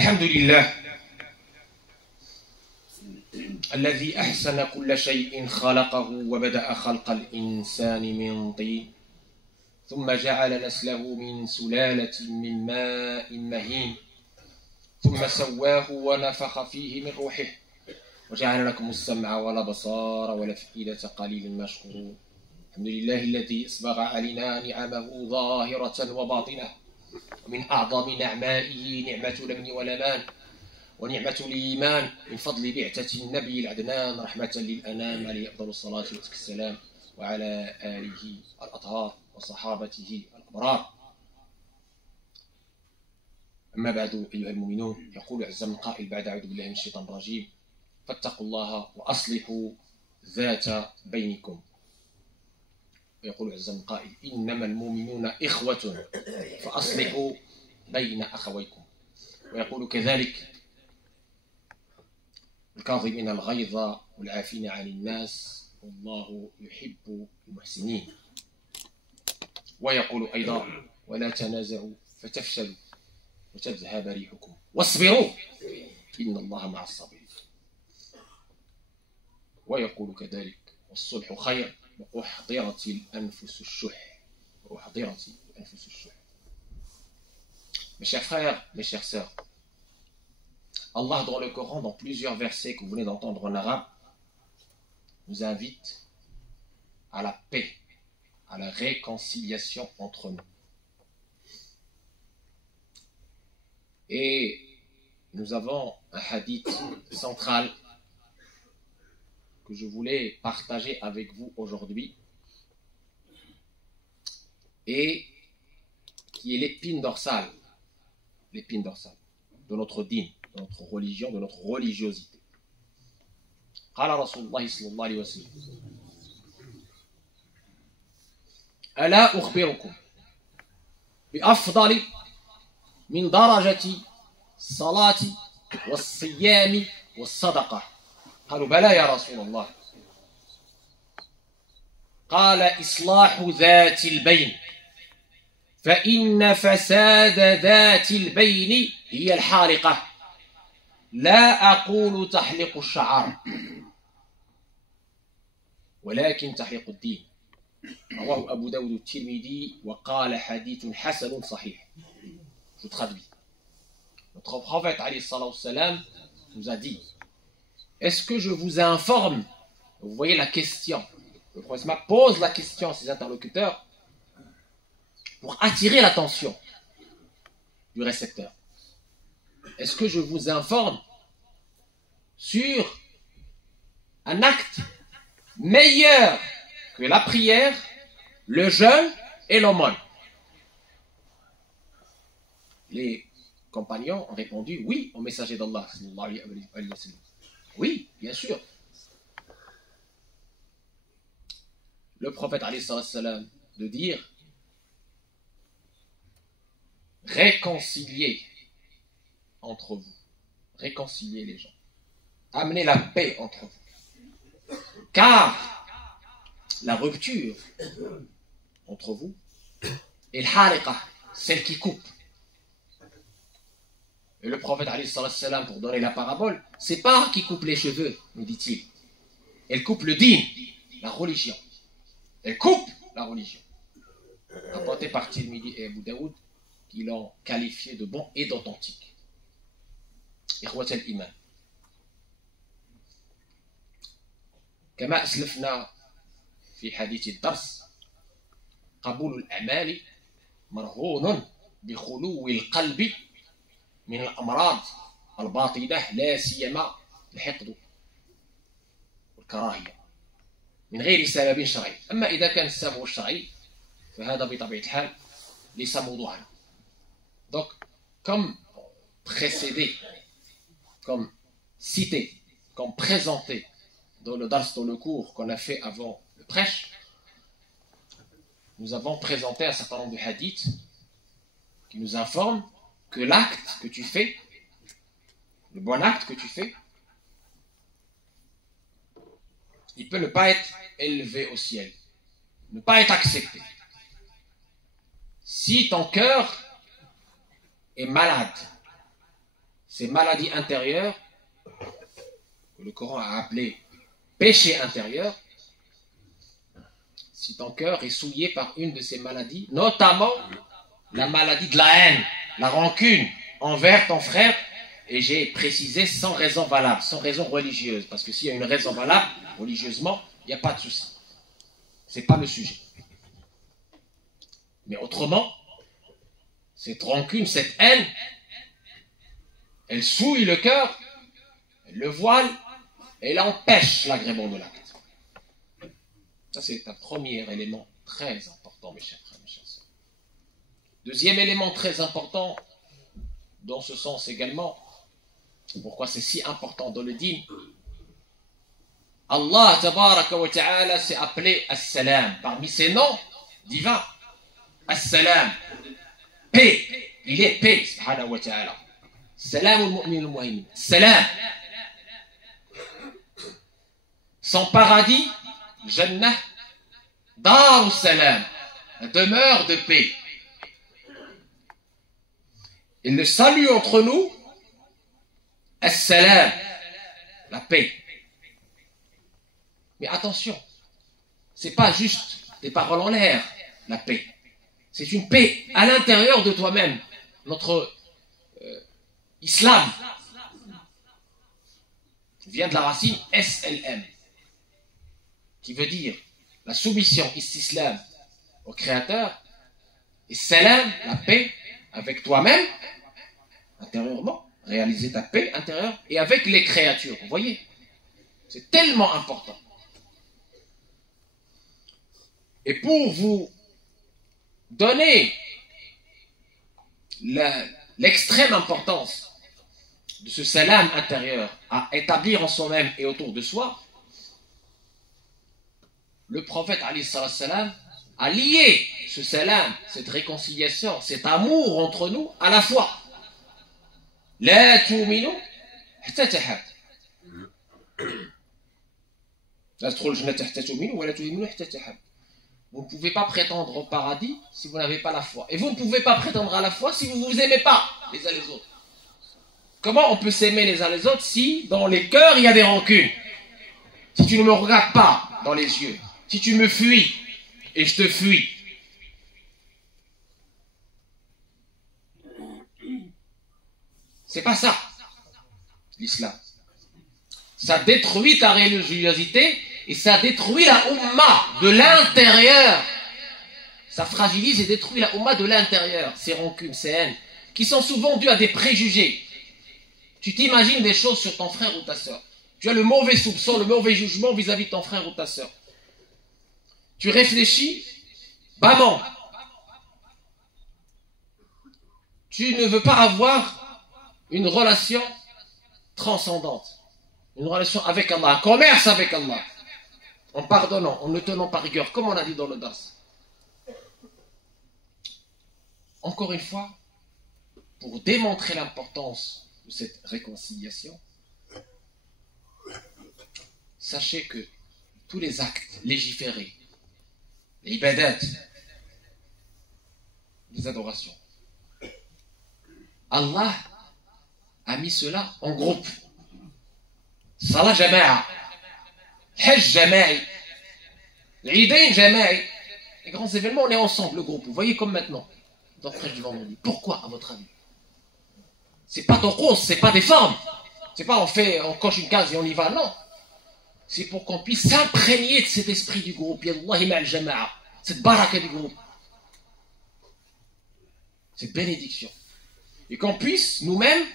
الحمد لله الذي أحسن كل شيء خلقه وبدأ خلق الإنسان من طين ثم جعل نسله من سلالة من ماء مهين ثم سواه ونفخ فيه من روحه وجعل لكم السمع والأبصار والأفئدة قليلا ما تشكرون. الحمد لله الذي أسبغ علينا نعمه ظاهرة وباطنة، ومن أعظم نعمائه نعمة الأمن والأمان ونعمة الإيمان من فضل بعثة النبي العدنان رحمة للأنام عليه أفضل الصلاة والسلام وعلى آله الأطهار وصحابته الأبرار. أما بعد أيها المؤمنون، يقول عز من قائل بعد أعوذ بالله من الشيطان الرجيم: فاتقوا الله وأصلحوا ذات بينكم. ويقول عز من قائل: إنما المؤمنون إخوة فأصلحوا بين أخويكم. ويقول كذلك: الكاظمين الغيظ والعافين عن الناس والله يحب المحسنين. ويقول أيضا: ولا تنازعوا فتفشلوا وتذهب ريحكم واصبروا إن الله مع الصابرين. ويقول كذلك: والصلح خير وأحضرت الأنفس الشح. وأحضرت الأنفس الشح. Mes chers frères, mes chères sœurs, Allah dans le Coran, dans plusieurs versets que vous venez d'entendre en arabe, nous invite à la paix, à la réconciliation entre nous. Et nous avons un hadith central que je voulais partager avec vous aujourd'hui et qui est l'épine dorsale de notre dîn, de notre religion, de notre religiosité. قال رسول الله صلى الله عليه وسلم: ألا أخبركم بأفضل من درجة الصلاة والصيام والصدقة؟ قالوا: بلى يا رسول الله. قال: إصلاح ذات البين، فإن فساد ذات البين هي الحالقة، لا أقول تحلق الشعر ولكن تحلق الدين. رواه أبو داود الترمذي وقال حديث حسن صحيح. Je traduis. Notre prophète alayhi salam nous a dit: est-ce que je vous informe? Vous voyez la question. Le prophète pose la question à ses interlocuteurs pour attirer l'attention du récepteur. Est-ce que je vous informe sur un acte meilleur que la prière, le jeûne et l'aumône? Les compagnons ont répondu: oui, au messager d'Allah. Oui, bien sûr. Le prophète alayhi salam de dire: réconciliez entre vous, réconciliez les gens, amenez la paix entre vous, car la rupture entre vous est l'haliqa, celle qui coupe. Et le prophète alayhi salam, pour donner la parabole, c'est pas qui coupe les cheveux, nous dit-il, elle coupe le dîn, la religion. Elle coupe la religion. Rapporté par Tirmidhi et Abu Daoud, qui l'ont qualifié de bon et d'authentique. إخوة الإيمان، كما أسلفنا في حديث الدرس، قبول الأعمال مرهون بخلو القلب من الأمراض الباطنة، لا سيما الحقد والكراهية، من غير سبب شرعي. أما إذا كان السبب الشرعي فهذا بطبيعة الحال ليس موضوعنا. Donc, comme précédé, comme cité, comme présenté dans le dars, dans le cours qu'on a fait avant le prêche, nous avons présenté un certain nombre de hadiths qui nous informent que l'acte que tu fais, le bon acte que tu fais, il peut ne pas être élevé au ciel, ne pas être accepté. Si ton cœur est malade, ces maladies intérieures, que le Coran a appelées péché intérieur, si ton cœur est souillé par une de ces maladies, notamment la maladie de la haine, la rancune envers ton frère, et j'ai précisé sans raison valable, sans raison religieuse, parce que s'il y a une raison valable, religieusement, il n'y a pas de souci. Ce n'est pas le sujet. Mais autrement, cette rancune, cette haine, elle souille le cœur, elle le voile, et elle empêche l'agrément de l'acte. Ça, c'est un premier élément très important, mes chers frères, mes chers sœurs. Deuxième élément très important, dans ce sens également, pourquoi c'est si important dans le dîn, Allah tabaraka wa ta'ala s'est appelé As-Salam, parmi ses noms divins. As-Salam, paix, il est paix, subhanahu wa ta'ala. Salam al-mu'min al-muhaymin. Salam. Son paradis, Jannah, Dar al-Salam, la demeure de paix. Et le salut entre nous, As-Salam, la paix. Mais attention, c'est pas juste des paroles en l'air, la paix. C'est une paix à l'intérieur de toi-même. Notre islam vient de la racine SLM, qui veut dire la soumission, istislam, au Créateur, et salam, la paix, avec toi-même, intérieurement, réaliser ta paix intérieure, et avec les créatures. Vous voyez, c'est tellement important. Et pour vous donner l'extrême importance de ce salam intérieur à établir en soi-même et autour de soi, le prophète alayhi salam a lié ce salam, cette réconciliation, cet amour entre nous à la foi. La tu'minu hatta tahab. La tadkhulul jannata hatta tu'minu wa la tu'minu hatta tahab. Vous ne pouvez pas prétendre au paradis si vous n'avez pas la foi. Et vous ne pouvez pas prétendre à la foi si vous ne vous aimez pas les uns les autres. Comment on peut s'aimer les uns les autres si dans les cœurs il y a des rancunes? Si tu ne me regardes pas dans les yeux, si tu me fuis et je te fuis. C'est pas ça, l'islam. Ça détruit ta religiosité et ça détruit la Ummah de l'intérieur. Ça fragilise et détruit la Ummah de l'intérieur. Ces rancunes, ces haines, qui sont souvent dues à des préjugés. Tu t'imagines des choses sur ton frère ou ta sœur. Tu as le mauvais soupçon, le mauvais jugement vis-à-vis de ton frère ou ta sœur. Tu réfléchis, bâment. Tu ne veux pas avoir une relation transcendante. Une relation avec Allah, un commerce avec Allah. En pardonnant, en ne tenant pas rigueur, comme on a dit dans le Dars. Encore une fois, pour démontrer l'importance de cette réconciliation, sachez que tous les actes légiférés, les ibadat, les adorations, Allah a mis cela en groupe. Salah jama'a, Hajj jama'i, l'Idain jama'i. Les grands événements, on est ensemble, le groupe. Vous voyez comme maintenant, dans le Prêche du vendredi. Pourquoi, à votre avis? C'est pas ton course, c'est pas des formes. C'est pas on coche une case et on y va, non. C'est pour qu'on puisse s'imprégner de cet esprit du groupe. Yallahi ma'al jama'a, cette baraka du groupe. Cette bénédiction. Et qu'on puisse nous-mêmes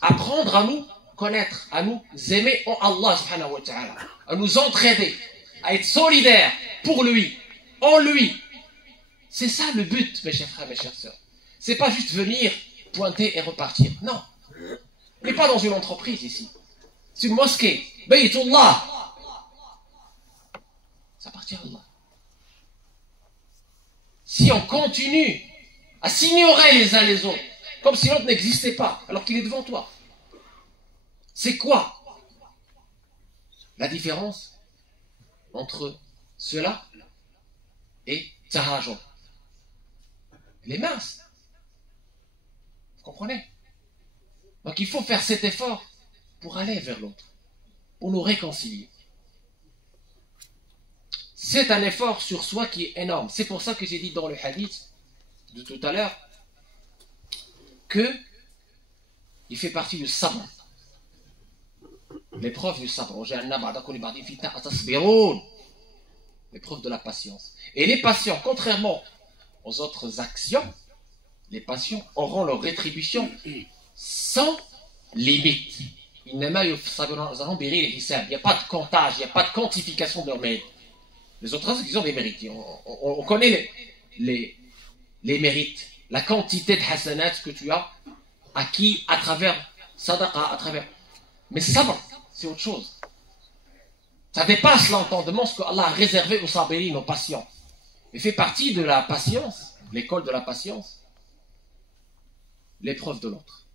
apprendre à nous connaître, à nous aimer en Allah subhanahu wa ta'ala, à nous entraider, à être solidaires pour lui, en lui. C'est ça le but, mes chers frères, mes chères sœurs. C'est pas juste venir, pointer et repartir. Non. On n'est pas dans une entreprise ici. C'est une mosquée. Baytullah. Ça appartient à Allah. Si on continue à s'ignorer les uns les autres, comme si l'autre n'existait pas, alors qu'il est devant toi, c'est quoi la différence entre cela et tahajon? Elle est mince. Vous comprenez? Donc il faut faire cet effort pour aller vers l'autre, pour nous réconcilier. C'est un effort sur soi qui est énorme. C'est pour ça que j'ai dit dans le hadith de tout à l'heure que il fait partie du sabr. L'épreuve du sabr. L'épreuve de la patience. Et les patients, contrairement aux autres actions, les patients auront leur rétribution sans limite. Il n'y a pas de comptage, il n'y a pas de quantification de leur mérite. Les autres actions, ils ont des mérites. On connaît les mérites, la quantité de hasanat que tu as acquis à travers sadaqa, à travers. Mais sabr, c'est autre chose. Ça dépasse l'entendement ce que Allah a réservé aux sabirin, aux patients. Il fait partie de la patience, l'école de la patience, l'épreuve de l'autre.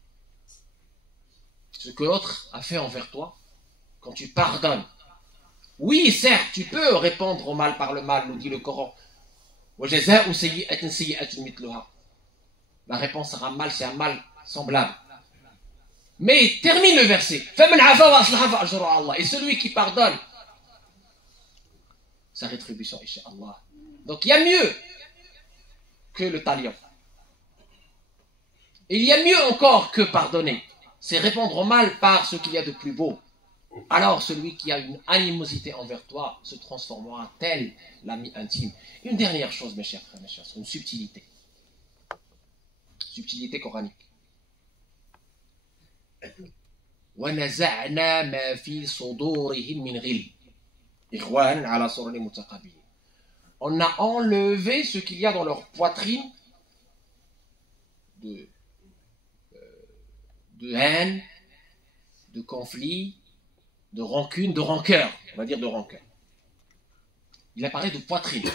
Ce que l'autre a fait envers toi, quand tu pardonnes. Oui, certes, tu peux répondre au mal par le mal, nous dit le Coran. La réponse sera mal, c'est un mal semblable. Mais termine le verset. Et celui qui pardonne, sa rétribution est chez Allah. Donc il y a mieux que le talion. Et il y a mieux encore que pardonner. C'est répondre au mal par ce qu'il y a de plus beau. Alors celui qui a une animosité envers toi se transformera tel l'ami intime. Une dernière chose, mes chers frères, mes chers, c'est une subtilité. Subtilité coranique. وَنَزَعْنَا مَا فِي صُدُورِهِمْ مِنْ غِلٍّ إِخْوَانًا عَلَى سُرُرٍ مُتَقَابِلِينَ. On a enlevé ce qu'il y a dans leur poitrine de haine, de conflit, de rancune, de rancœur. On va dire de rancœur. Il a parlé de poitrine.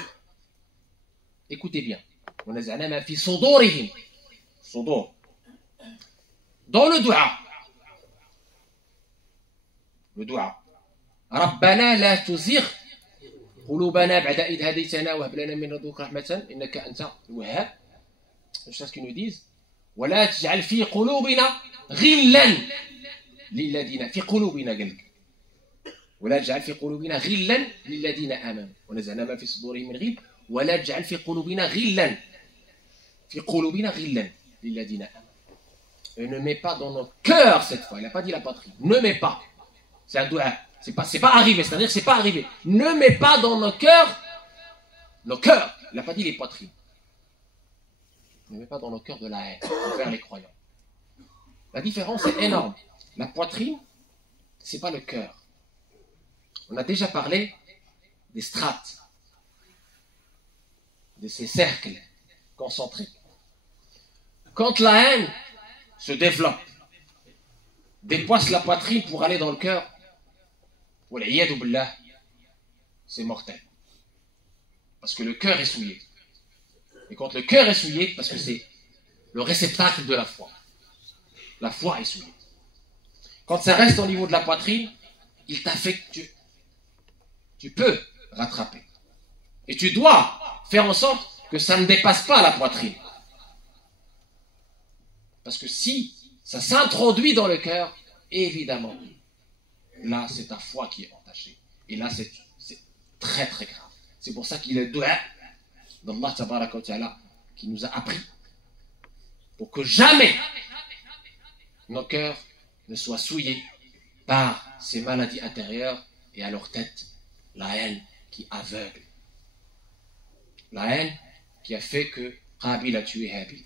Écoutez bien. وَنَزَعْنَا مَا فِي صُدُورِهِمْ. صُدُور. Dans le dua. Le dua. ربنا لا تزغ قلوبنا بعد إذ هديتنا وهب لنا من لدنك رحمة إنك أنت الوهاب. C'est ce qu'ils nous disent. ولا تجعل في قلوبنا غلا للذين في قلوبنا قلق. ولا تجعل في قلوبنا غلا للذين آمنوا ونزعنا ما في صدورهم من غل ولا تجعل في قلوبنا غلا للذين آمنوا. Et ne mets pas dans nos cœurs cette fois. Il n'a pas dit la poitrine. Ne mets pas. C'est un doigt. C'est pas arrivé. C'est-à-dire que c'est pas arrivé. Ne mets pas dans nos cœurs. Nos cœurs. Il n'a pas dit les poitrines. Ne mets pas dans nos cœurs de la haine envers les croyants. La différence est énorme. La poitrine, c'est pas le cœur. On a déjà parlé des strates, de ces cercles concentrés. Quand la haine se développe, dépasse la poitrine pour aller dans le cœur, c'est mortel. Parce que le cœur est souillé. Et quand le cœur est souillé, parce que c'est le réceptacle de la foi. La foi est souillée. Quand ça reste au niveau de la poitrine, il t'affecte. Tu peux rattraper. Et tu dois faire en sorte que ça ne dépasse pas la poitrine. Parce que si ça s'introduit dans le cœur, évidemment, là c'est ta foi qui est entachée. Et là c'est très très grave. C'est pour ça qu'il est doigt d'Allah tabaraka wa ta'ala qui nous a appris pour que jamais nos cœurs ne soient souillés par ces maladies intérieures et à leur tête la haine qui aveugle. La haine qui a fait que Qabil a tué Habil.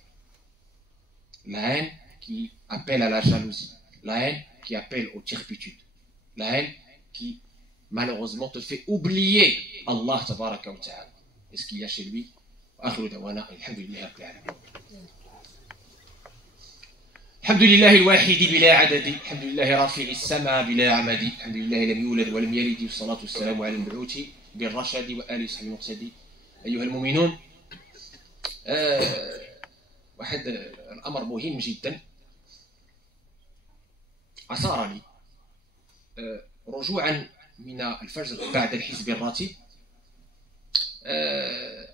La haine qui appelle à la jalousie. La haine qui appelle aux turpitudes. La haine qui malheureusement te fait oublier Allah tabaraka wa ta'ala. Et ce qu'il y a chez lui. الحمد لله الواحد بلا عدد الحمد لله رافع السماء بلا عمد الحمد لله لم يولد ولم يلد والصلاة والسلام على المبعوث بالرشد وآل صحبه المقتدي أيها المؤمنون واحد الأمر مهم جدا أثار لي رجوعا من الفجر بعد الحزب الراتب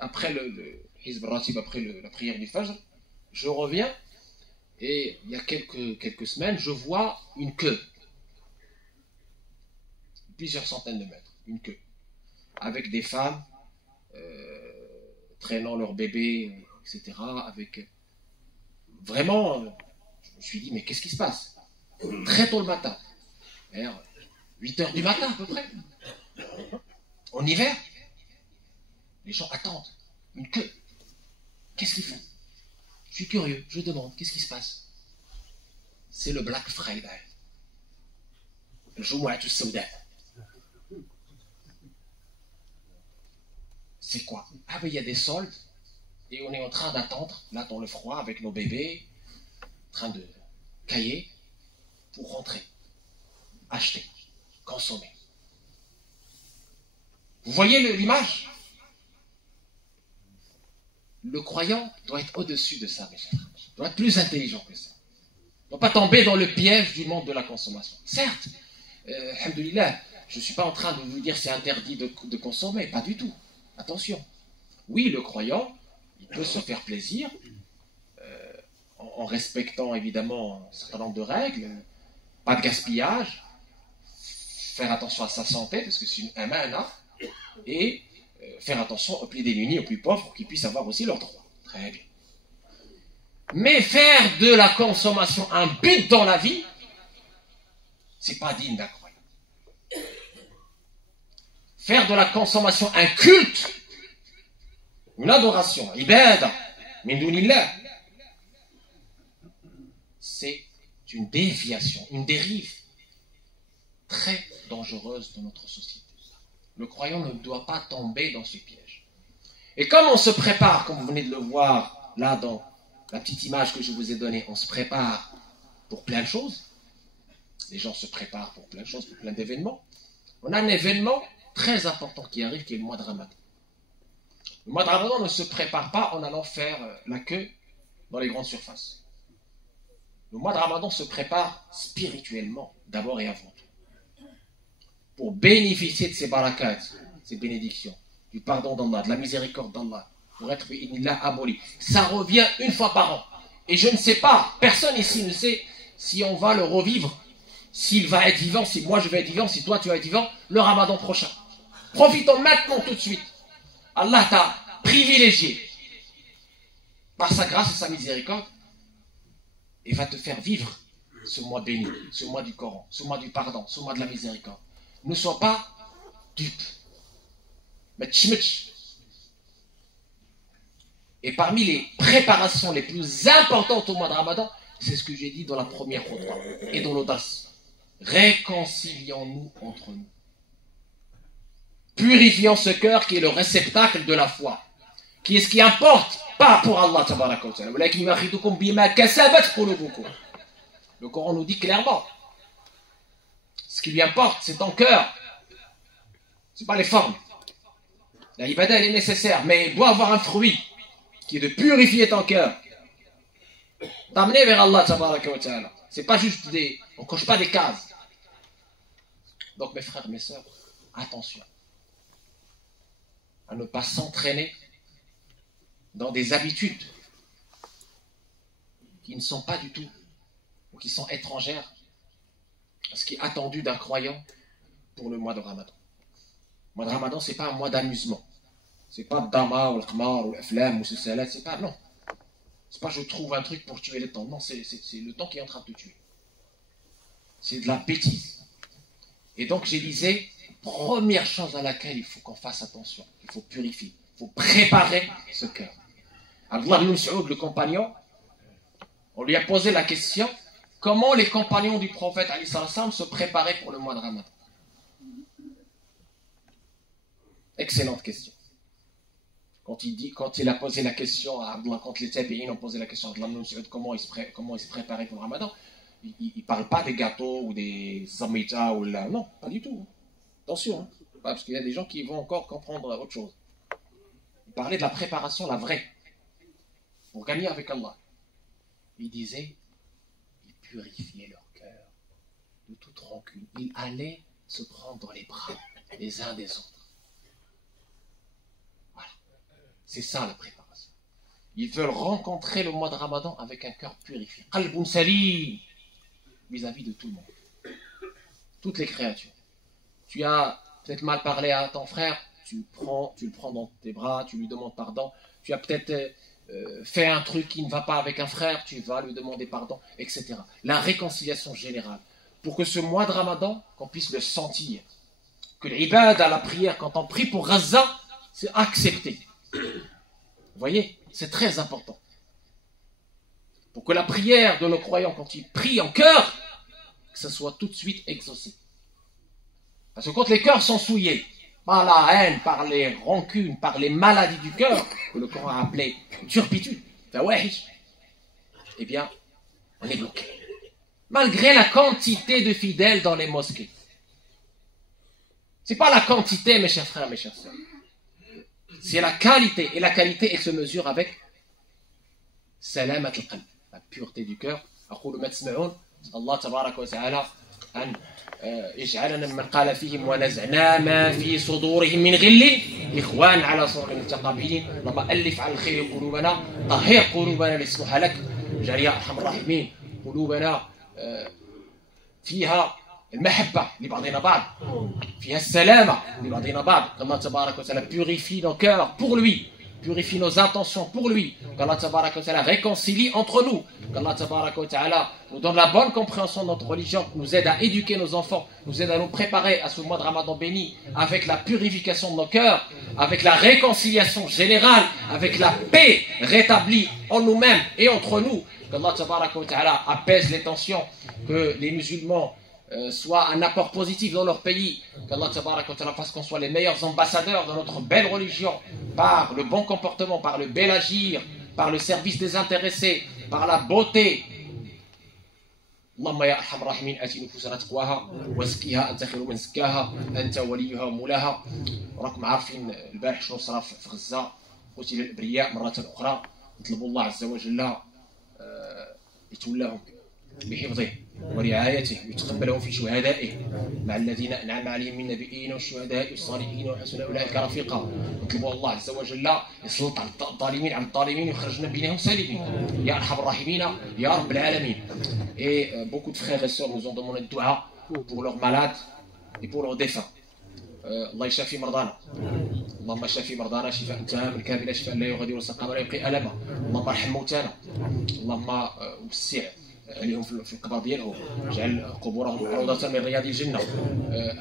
après le حزب الراتب après la prière du Fajr je reviens Et il y a quelques semaines, je vois une queue. Plusieurs centaines de mètres. Une queue. Avec des femmes traînant leur bébé, etc. Avec... Vraiment, je me suis dit, mais qu'est-ce qui se passe? Très tôt le matin. Vers 8 heures du matin à peu près. En hiver, les gens attendent une queue. Qu'est-ce qu'ils font? Je suis curieux, je demande, qu'est-ce qui se passe? C'est le Black Friday. Le Jumu'at al-Sawda. C'est quoi? Ah ben il y a des soldes et on est en train d'attendre, là dans le froid, avec nos bébés, en train de cailler pour rentrer, acheter, consommer. Vous voyez l'image? Le croyant doit être au-dessus de ça, mes chers. Il doit être plus intelligent que ça. Il ne doit pas tomber dans le piège du monde de la consommation. Certes, alhamdoulilah, je ne suis pas en train de vous dire c'est interdit de consommer, pas du tout. Attention. Oui, le croyant, il peut se faire plaisir en respectant évidemment un certain nombre de règles, pas de gaspillage, faire attention à sa santé, parce que c'est une amana, et faire attention aux plus démunis, aux plus pauvres, pour qu'ils puissent avoir aussi leurs droits. Très bien. Mais faire de la consommation un but dans la vie, c'est pas digne d'un croyant. Faire de la consommation un culte, une adoration, ibada, min dunillah, c'est une déviation, une dérive très dangereuse de notre société. Le croyant ne doit pas tomber dans ce piège. Et comme on se prépare, comme vous venez de le voir là dans la petite image que je vous ai donnée, on se prépare pour plein de choses. Les gens se préparent pour plein de choses, pour plein d'événements. On a un événement très important qui arrive, qui est le mois de Ramadan. Le mois de Ramadan ne se prépare pas en allant faire la queue dans les grandes surfaces. Le mois de Ramadan se prépare spirituellement, d'abord et avant tout. Pour bénéficier de ces barakats, ces bénédictions, du pardon d'Allah, de la miséricorde d'Allah, pour être aboli. Ça revient une fois par an. Et je ne sais pas, personne ici ne sait si on va le revivre, s'il va être vivant, si moi je vais être vivant, si toi tu vas être vivant, le Ramadan prochain. Profitons maintenant tout de suite. Allah t'a privilégié par sa grâce et sa miséricorde et va te faire vivre ce mois béni, ce mois du Coran, ce mois du pardon, ce mois de la miséricorde. Ne sois pas dupe. Et parmi les préparations les plus importantes au mois de Ramadan, c'est ce que j'ai dit dans la première khutbah et dans l'audace. Réconcilions-nous entre nous. Purifions ce cœur qui est le réceptacle de la foi, qui est ce qui importe, pas pour Allah tabaraka wa ta'ala. Le Coran nous dit clairement, ce qui lui importe, c'est ton cœur, c'est pas les formes. La ibada, elle est nécessaire, mais elle doit avoir un fruit, qui est de purifier ton cœur, t'amener vers Allah tabaraka wa ta'ala. C'est pas juste on coche pas des cases. Donc mes frères, mes sœurs, attention à ne pas s'entraîner dans des habitudes qui ne sont pas du tout, ou qui sont étrangères à ce qui est attendu d'un croyant pour le mois de Ramadan. Le mois de Ramadan, c'est pas un mois d'amusement. C'est pas Dama ou l'Qmar ou l'Aflam ou ce salat, c'est pas, non. C'est pas je trouve un truc pour tuer le temps. Non, c'est le temps qui est en train de te tuer. C'est de la bêtise. Et donc, je disais, première chose à laquelle il faut qu'on fasse attention, il faut purifier, il faut préparer ce cœur. Abdullah ibn Mas'ud, le compagnon, on lui a posé la question, comment les compagnons du prophète alayhi salam se préparaient pour le mois de Ramadan? Excellente question. Quand il a posé la question à Abdullah, quand les tabi'in ont posé la question à Abdullah ibn Mas'ud, comment il se préparait pour le Ramadan, il ne parle pas des gâteaux ou des zamita ou là, non, pas du tout. Attention, hein. Parce qu'il y a des gens qui vont encore comprendre autre chose. Il parlait de la préparation, la vraie, pour gagner avec Allah. Il disait, ils purifiaient leur cœur de toute rancune. Ils allaient se prendre dans les bras les uns des autres. Voilà. C'est ça la préparation. Ils veulent rencontrer le mois de Ramadan avec un cœur purifié. Qalbun salim, vis-à-vis de tout le monde. Toutes les créatures. Tu as peut-être mal parlé à ton frère, tu le prends dans tes bras, tu lui demandes pardon. Tu as peut-être fait un truc qui ne va pas avec un frère, tu vas lui demander pardon, etc. La réconciliation générale. Pour que ce mois de Ramadan, qu'on puisse le sentir. Que l'ibad à la prière, quand on prie pour Gaza, c'est accepté. Vous voyez, c'est très important. Pour que la prière de nos croyants, quand ils prient en cœur, que ça soit tout de suite exaucé. Parce que quand les cœurs sont souillés, par la haine, par les rancunes, par les maladies du cœur, que le Coran a appelé turpitude, eh bien, on est bloqué. Malgré la quantité de fidèles dans les mosquées. C'est pas la quantité, mes chers frères, mes chères sœurs. C'est la qualité. Et la qualité, elle se mesure avec salamat al-qalb, la pureté du cœur. أقول ما تسمعون الله تبارك وتعالى أن يجعلنا من قال فيهم ونزعنا ما في صدورهم من غل إخوان على سرر متقابلين اللهم ألف على الخير قلوبنا طهر قلوبنا لتصلح لك جاري أرحم الراحمين قلوبنا فيها المحبة لبعضنا بعض فيها السلامة لبعضنا بعض qu'Allah تبارك وتعالى purifie nos cœurs pour lui purifie nos intentions pour lui qu'Allah تبارك وتعالى réconcilie entre nous qu'Allah تبارك وتعالى nous donne la bonne compréhension de notre religion nous aide à éduquer nos enfants nous aide à nous préparer à ce mois de Ramadan béni avec la purification de nos cœurs avec la réconciliation générale avec la paix rétablie en nous-mêmes et entre nous qu'Allah تبارك وتعالى apaise les tensions que les musulmans soit un apport positif dans leur pays, qu'Allah fasse qu'on soit les meilleurs ambassadeurs de notre belle religion par le bon comportement, par le bel agir, par le service désintéressé, par la beauté. اللهم يا ارحم الراحمين ات نفوسنا تقواها وزكيها انت خير من زكاها انت وليها ومولاها. راكم عارفين البارح شنو صرا في غزه قتل الابرياء مره اخرى نطلبوا الله عز وجل يتولاهم بحفظه ورعايته ويتقبلهم في شهدائه مع الذين انعم عليهم من النبيين والشهداء والصالحين وحسن اولئك رفيقا. نطلب الله عز وجل يسلط على الظالمين عن الظالمين ويخرجنا بينهم سالمين يا ارحم الراحمين يا رب العالمين. Et beaucoup de frères et sœurs nous ont demandé de dua pour leurs malades et pour leurs défunts. الله يشفي مرضانا اللهم شفي مرضانا شفاء تاما كاملا شفاء لا يغادر سقما ولا يبقي الما. اللهم ارحم موتانا اللهم وسع عليهم في القبر ديالهم اجعل قبورهم روضة من رياض الجنة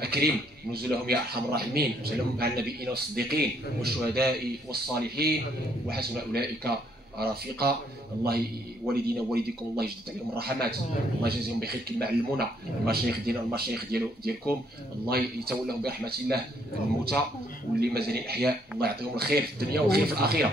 أكرم نزلهم يا أرحم الراحمين اجعلهم مع النبيين والصديقين والشهداء والصالحين وحسن أولئك رفيقا. الله والدينا ووالديكم الله يجدد عليهم الرحمات الله يجزيهم بخير كما علمونا المشايخ ديالنا والمشايخ ديالكم الله يتولهم برحمة الله الموتى واللي مازالين أحياء الله يعطيهم الخير في الدنيا والخير في الآخرة.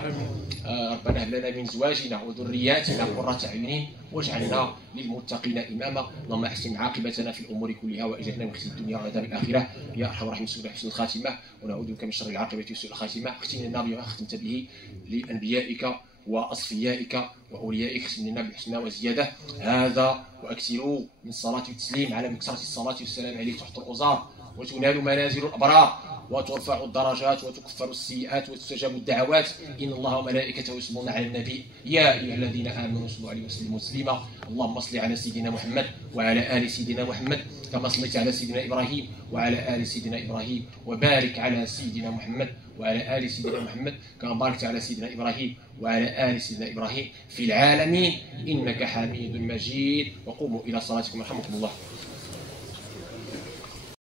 ربنا هب لنا من زواجنا وذرياتنا قرة أعين واجعلنا للمتقين إماما. اللهم أحسن عاقبتنا في الأمور كلها وأجرنا من خزي الدنيا وعذاب الآخرة يا أرحم الراحمين. سبحان حسن الخاتمة ونعوذ بك من شر العاقبة وسوء الخاتمة. اختم لنا بما ختمت به لأنبيائك وأصفيائك وأوليائك ختم لنا بالحسنى وزيادة. هذا وأكثروا من صلاة والتسليم على مكثرة الصلاة والسلام عليه تحت الأوزار وتنال منازل الأبرار وترفع الدرجات وتكفر السيئات وتستجاب الدعوات. إن الله وملائكته يصلون على النبي يا أيها الذين آمنوا صلوا عليه وسلموا تسليما. اللهم صل على سيدنا محمد وعلى آل سيدنا محمد كما صليت على سيدنا إبراهيم وعلى آل سيدنا إبراهيم وبارك على سيدنا محمد وعلى آل سيدنا محمد كما باركت على سيدنا إبراهيم وعلى آل سيدنا إبراهيم في العالمين إنك حميد مجيد. وقوموا إلى صلاتكم يرحمكم الله.